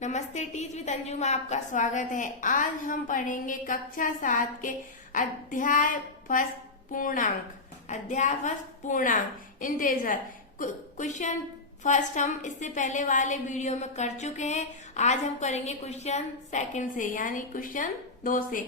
नमस्ते teach with Anju में आपका स्वागत है। आज हम पढ़ेंगे कक्षा 7 के अध्याय फर्स्ट पूर्णांक इंटेजर। क्वेश्चन फर्स्ट हम इससे पहले वाले वीडियो में कर चुके हैं। आज हम करेंगे क्वेश्चन सेकंड से, यानी क्वेश्चन 2 से।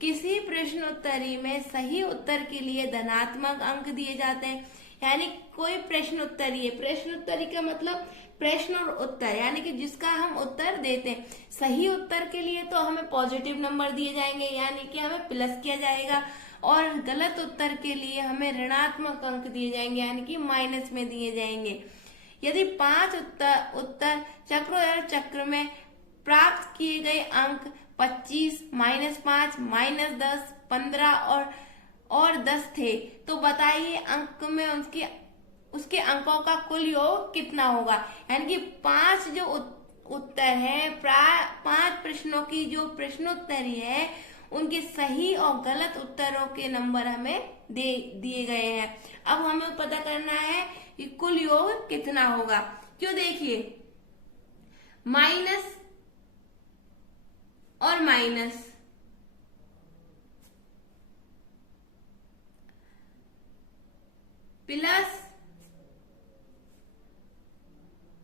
किसी प्रश्न उत्तरी में सही उत्तर के लिए धनात्मक अंक दिए जाते हैं। यानी कोई प्रश्न उत्तरी है, प्रश्न उत्तरी का मतलब प्रश्न और उत्तर, यानी कि जिसका हम उत्तर देते हैं। सही उत्तर के लिए तो हमें पॉजिटिव नंबर दिए जाएंगे, यानी कि हमें प्लस किया जाएगा, और गलत उत्तर के लिए हमें ऋणात्मक अंक दिए जाएंगे, यानी कि माइनस में दिए जाएंगे। यदि 5 उत्तर चक्रों या चक्र में प्राप्त किए गए अंक 25, -5, -10, 15 और 10 थे, तो बताइए अंक में उसके अंकों का कुल योग कितना होगा। यानी कि 5 जो उत्तर है, 5 प्रश्नों की जो प्रश्नोत्तरी है, उनके सही और गलत उत्तरों के नंबर हमें दिए गए हैं। अब हमें पता करना है कि कुल योग कितना होगा। क्यों, देखिए माइनस और माइनस, प्लस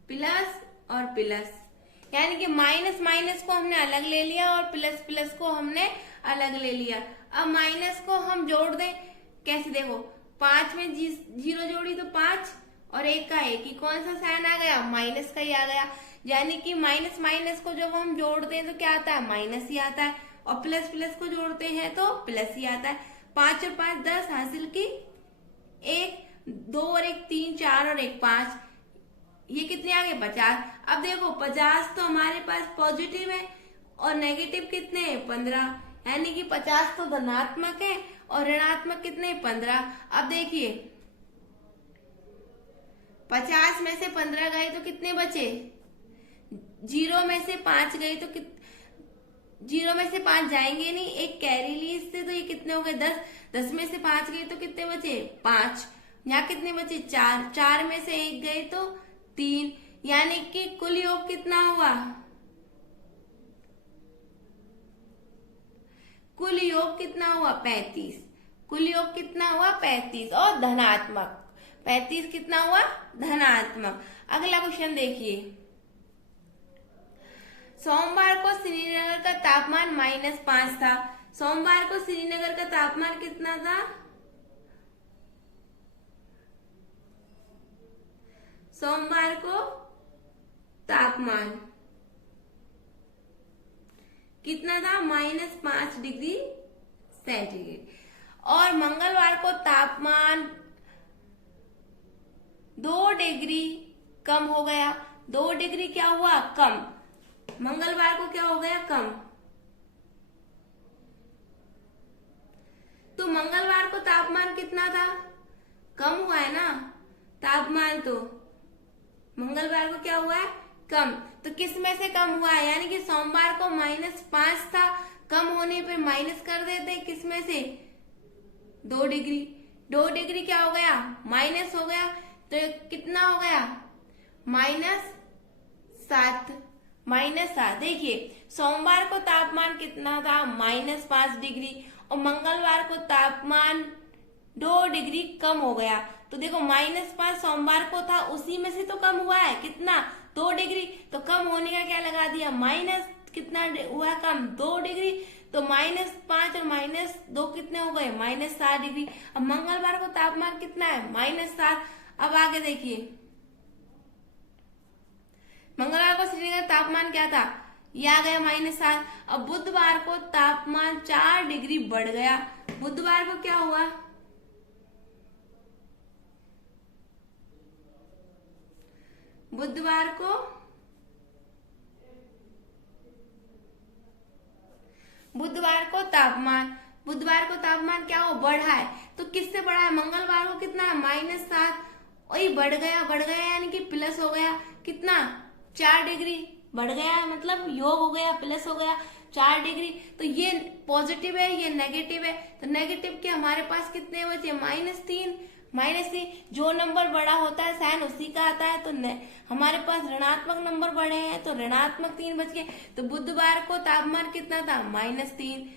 प्लस और प्लस, यानी कि माइनस माइनस को हमने अलग ले लिया और प्लस प्लस को हमने अलग ले लिया। अब माइनस को हम जोड़ दें कैसे, देखो 5 में जीरो जोड़ी तो 5 और 1 का 1 ही, कौन सा साइन आ गया, माइनस का ही आ गया। यानी कि माइनस माइनस को जब हम जोड़ते हैं तो क्या आता है, माइनस ही आता है, और प्लस प्लस को जोड़ते हैं तो प्लस ही आता है। 5 और 5 10 हासिल की 1, 2 और 1 3, 4 और 1 5, ये कितने आ गए 50। अब देखो 50 तो हमारे पास पॉजिटिव है और नेगेटिव कितने हैं 15, यानी कि 50 तो धनात्मक है और ऋणात्मक कितने 15। अब देखिए 50 में से 15 गए तो कितने बचे, 0 में से 5 गए तो 0 में से 5 जाएंगे नहीं, एक कैरी ली इससे, तो ये कितने हो गए 10। 10 में से 5 गए तो कितने बचे 5, यहाँ कितने बचे 4। 4 में से 1 गए तो 3, यानी कि कुल योग कितना हुआ, कुल योग कितना हुआ 35। कुल योग कितना हुआ 35 और धनात्मक, 35 कितना हुआ धनात्मक। अगला क्वेश्चन देखिए, सोमवार को श्रीनगर का तापमान -5 था। सोमवार को श्रीनगर का तापमान कितना था, सोमवार को तापमान कितना था, -5 डिग्री सेंटीग्रेड। और मंगलवार को तापमान 2 डिग्री कम हो गया। 2 डिग्री क्या हुआ, कम। मंगलवार को क्या हो गया, कम। तो मंगलवार को तापमान कितना था, कम हुआ है ना तापमान, तो मंगलवार को क्या हुआ है, कम। तो किस में से कम हुआ है, यानी कि सोमवार को -5 था, कम होने पे माइनस कर देते, किस में से 2 डिग्री। 2 डिग्री क्या हो गया, माइनस हो गया, तो कितना हो गया -7। -7, देखिए सोमवार को तापमान कितना था -5 डिग्री, और मंगलवार को तापमान 2 डिग्री कम हो गया। तो देखो -5 सोमवार को था, उसी में से तो कम हुआ है, कितना 2 डिग्री, तो कम होने का क्या लगा दिया, माइनस कितना हुआ कम 2 डिग्री, तो -5 और -2 कितने हो गए -7 डिग्री। अब मंगलवार को तापमान कितना है -7। अब आगे देखिए, मंगलवार को श्रीनगर तापमान क्या था, ये आ गया -7। अब बुधवार को तापमान 4 डिग्री बढ़ गया। बुधवार को क्या हुआ, बुधवार को तापमान क्या हो, बढ़ा है। तो किससे बढ़ा है, मंगलवार को कितना है -7, वही बढ़ गया यानी कि प्लस हो गया, कितना 4 डिग्री बढ़ गया, मतलब योग हो गया, प्लस हो गया 4 डिग्री। तो ये पॉजिटिव है, ये नेगेटिव है, तो नेगेटिव के हमारे पास कितने बचे -3, -3। जो नंबर बड़ा होता है साइन उसी का आता है, तो हमारे पास ऋणात्मक नंबर बड़े हैं तो ऋणात्मक 3 बच गए। तो बुधवार को तापमान कितना था? -3,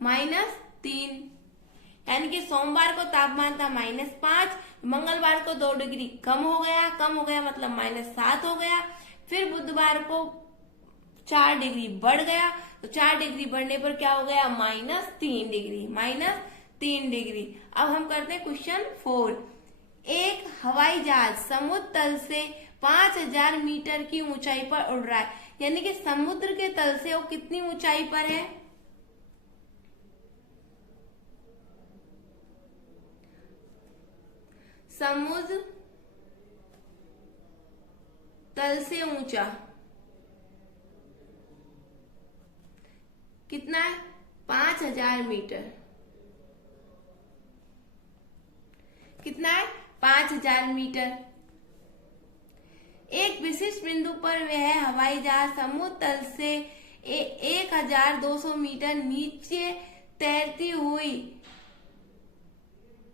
-3। यानी कि सोमवार को तापमान था -5, मंगलवार को 2 डिग्री कम हो गया मतलब -7 हो गया। फिर बुधवार को 4 डिग्री बढ़ गया, तो 4 डिग्री बढ़ने पर क्या हो गया? -3 डिग्री, -3 डिग्री। अब हम करते हैं क्वेश्चन 4। एक हवाई जहाज समुद्र तल से 5000 मीटर की ऊंचाई पर उड़ रहा है, यानी कि समुद्र के तल से वो कितनी ऊंचाई पर है? समुद्र तल से ऊंचा कितना है? 5000 मीटर। कितना है? 5000 मीटर। एक विशिष्ट बिंदु पर वह हवाई जहाज समुद्र तल से 1200 मीटर नीचे तैरती हुई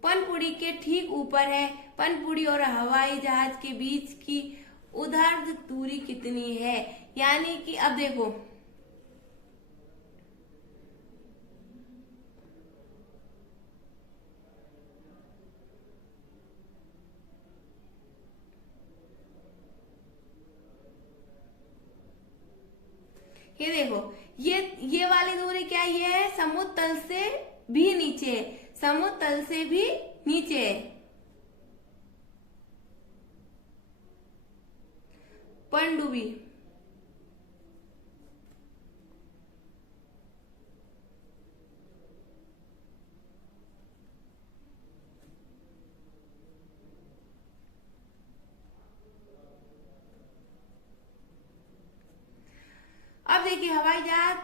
पनपुड़ी के ठीक ऊपर है। पनपुड़ी और हवाई जहाज के बीच की ऊर्ध्वाधर दूरी कितनी है? यानी कि अब देखो, ये देखो, ये वाली दूरी क्या है? ये है समुद्र तल से भी नीचे है, समुद्र तल से भी नीचे है। पनडुब्बी अब देखिए, हवाई जहाज,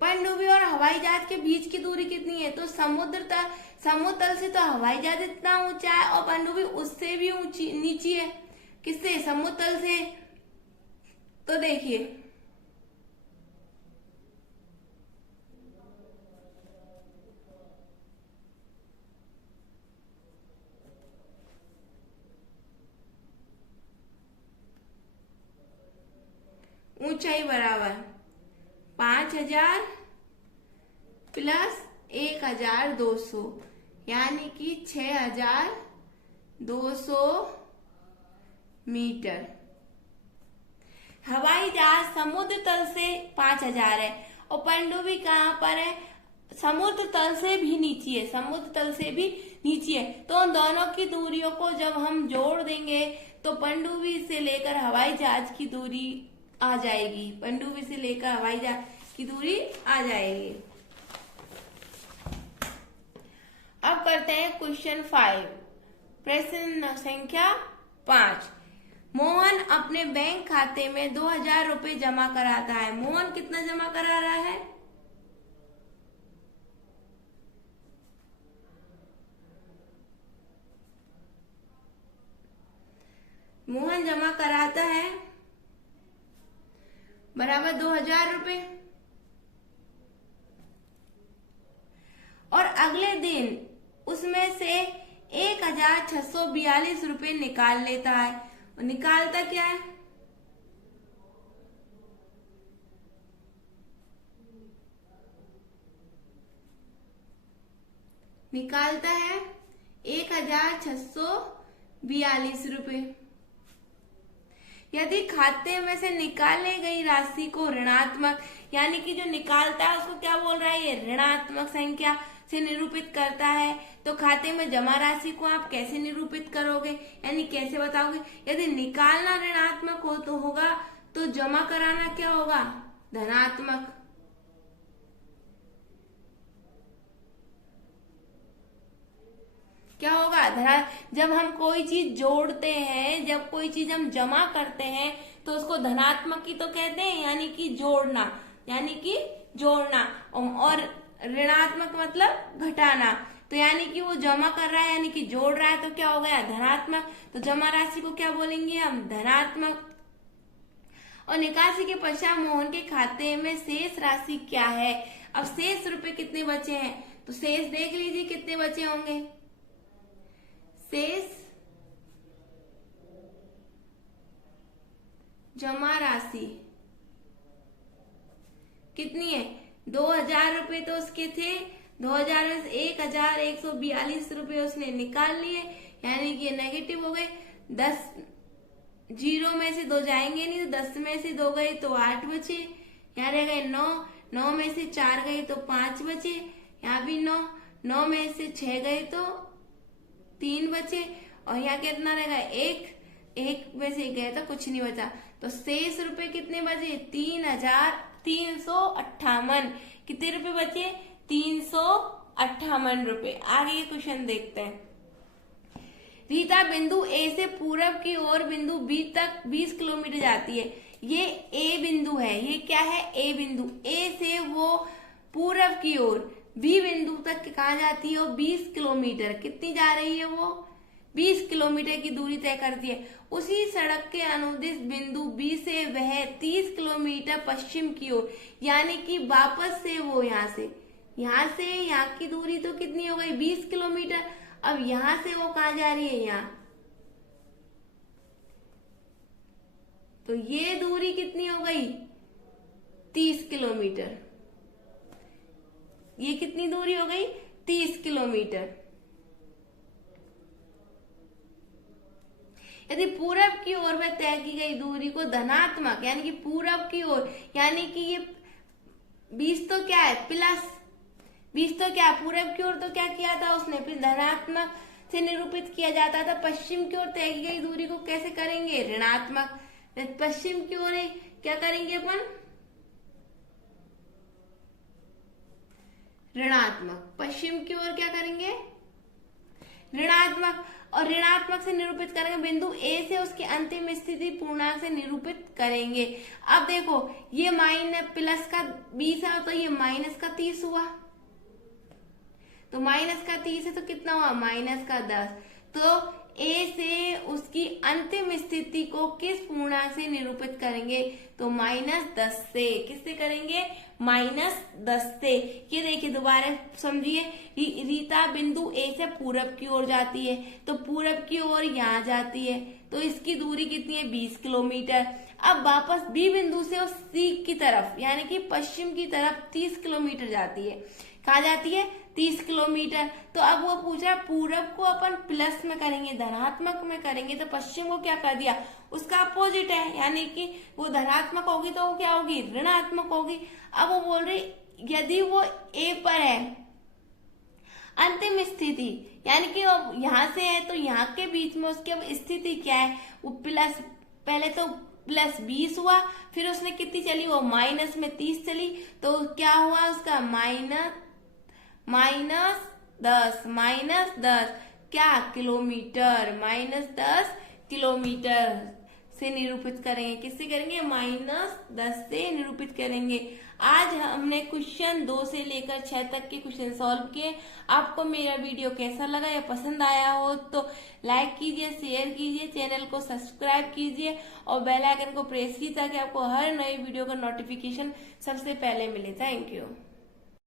पनडुब्बी और हवाई जहाज के बीच की दूरी कितनी है? तो समुद्र तल से तो हवाई जहाज इतना ऊंचा है और पनडुब्बी उससे भी ऊंची नीची है। किससे? समुद्र तल से। तो देखिए, ऊंचाई बराबर 5000 प्लस 1200, यानी कि 6200 मीटर। हवाई जहाज समुद्र तल से 5000 है और पनडुब्बी कहाँ पर है? समुद्र तल से भी नीचे है, समुद्र तल से भी नीचे है। तो उन दोनों की दूरियों को जब हम जोड़ देंगे तो पनडुब्बी से लेकर हवाई जहाज की दूरी आ जाएगी, पनडुब्बी से लेकर हवाई जहाज की दूरी आ जाएगी। अब करते हैं क्वेश्चन 5, प्रश्न संख्या 5। मोहन अपने बैंक खाते में 2000 रुपए जमा कराता है। मोहन कितना जमा करा रहा है? मोहन जमा कराता है बराबर 2000 रुपए, और अगले दिन उसमें से 1642 रुपए निकाल लेता है। और निकालता क्या है? निकालता है 1642 रुपए। यदि खाते में से निकाले गई राशि को ऋणात्मक, यानी कि जो निकालता है उसको क्या बोल रहा है? ये ऋणात्मक संख्या से निरूपित करता है। तो खाते में जमा राशि को आप कैसे निरूपित करोगे, यानी कैसे बताओगे? यदि निकालना ऋणात्मक हो तो होगा, तो जमा कराना क्या होगा? धनात्मक। क्या होगा? जब हम कोई चीज जोड़ते हैं, जब कोई चीज हम जमा करते हैं तो उसको धनात्मक की तो कहते हैं, यानी कि जोड़ना, यानी कि जोड़ना। और ऋणात्मक मतलब घटाना। तो यानी कि वो जमा कर रहा है, यानी कि जोड़ रहा है, तो क्या हो गया? धनात्मक। तो जमा राशि को क्या बोलेंगे हम? धनात्मक। और निकासी के पश्चात मोहन के खाते में शेष राशि क्या है? अब शेष रुपए कितने बचे हैं? तो शेष देख लीजिए कितने बचे होंगे। शेष जमा राशि कितनी है? 2000 रुपए तो उसके थे, 2000 में से 1142 रुपए उसने निकाल लिए, यानी कि ये नेगेटिव हो गए। 10 जीरो में से 2 जाएंगे नहीं, तो 10 में से 2 गए तो 8 बचे, यहाँ रह गए 9, 9 में से 4 गए तो 5 बचे, यहाँ भी 9, 9 में से 6 गए तो 3 बचे, और यहाँ कितना रह गया? 1 में से 1 गया तो कुछ नहीं बचा। तो शेष रुपए कितने बचे? 3358। कितने रुपए बचे? 358 रुपए। आगे ये क्वेश्चन देखते हैं। रीता बिंदु ए से पूरब की ओर बिंदु बी तक 20 किलोमीटर जाती है। ये ए बिंदु है, ये क्या है? ए बिंदु। ए से वो पूरब की ओर बी बिंदु तक कहाँ जाती है? वो 20 किलोमीटर। कितनी जा रही है वो? 20 किलोमीटर की दूरी तय करती है। उसी सड़क के अनुदिश बिंदु बी से वह 30 किलोमीटर पश्चिम की ओर, यानी कि वापस से वो यहाँ से यहाँ की दूरी तो कितनी हो गई? 20 किलोमीटर। अब यहां से वो कहाँ जा रही है? यहाँ। तो ये दूरी कितनी हो गई? 30 किलोमीटर। ये कितनी दूरी हो गई? 30 किलोमीटर। यदि पूरब की ओर में तय की गई दूरी को धनात्मक, यानी कि पूरब की ओर, यानी कि ये 20 तो क्या है? प्लस 20 तो क्या? पूरब की ओर तो क्या किया था उसने? फिर धनात्मक से निरूपित किया जाता था। पश्चिम की ओर तय की गई दूरी को कैसे करेंगे? ऋणात्मक। पश्चिम की ओर क्या करेंगे अपन? ऋणात्मक। पश्चिम की ओर क्या करेंगे? ऋणात्मक। और ऋणात्मक से निरूपित करेंगे बिंदु ए से उसकी अंतिम स्थिति पूर्णांक से निरूपित करेंगे। अब देखो, ये माइनस प्लस का 20 है तो ये माइनस का 30 हुआ, तो माइनस का 30 है तो कितना हुआ? माइनस का 10। तो ए से उसकी अंतिम स्थिति को किस पूर्णांक से निरूपित करेंगे? तो -10 से। किससे करेंगे? -10 से। ये देखिए, दोबारा समझिए। रीता बिंदु ए से पूरब की ओर जाती है, तो पूरब की ओर यहाँ जाती है, तो इसकी दूरी कितनी है? 20 किलोमीटर। अब वापस बी बिंदु से उस सी की तरफ, यानी कि पश्चिम की तरफ 30 किलोमीटर जाती है। कहाँ जाती है? 30 किलोमीटर। तो अब वो पूछा पूरब को अपन प्लस में करेंगे, धनात्मक में करेंगे, तो पश्चिम को क्या कर दिया? उसका अपोजिट है, यानी कि वो धनात्मक होगी तो वो क्या होगी? ऋणात्मक होगी। अब वो बोल रही यदि वो ए पर है अंतिम स्थिति, यानी कि यहाँ से है तो यहाँ के बीच में उसकी अब स्थिति क्या है? वो प्लस, पहले तो प्लस 20 हुआ, फिर उसने कितनी चली? वो माइनस में 30 चली, तो क्या हुआ उसका? -10 क्या? किलोमीटर। -10 किलोमीटर से निरूपित करेंगे। किससे करेंगे? -10 से निरूपित करेंगे। आज हमने क्वेश्चन 2 से लेकर 6 तक के क्वेश्चन सॉल्व किए। आपको मेरा वीडियो कैसा लगा या पसंद आया हो तो लाइक कीजिए, शेयर कीजिए, चैनल को सब्सक्राइब कीजिए और बेल आइकन को प्रेस कीजिए ताकि आपको हर नई वीडियो का नोटिफिकेशन सबसे पहले मिले। Thank you.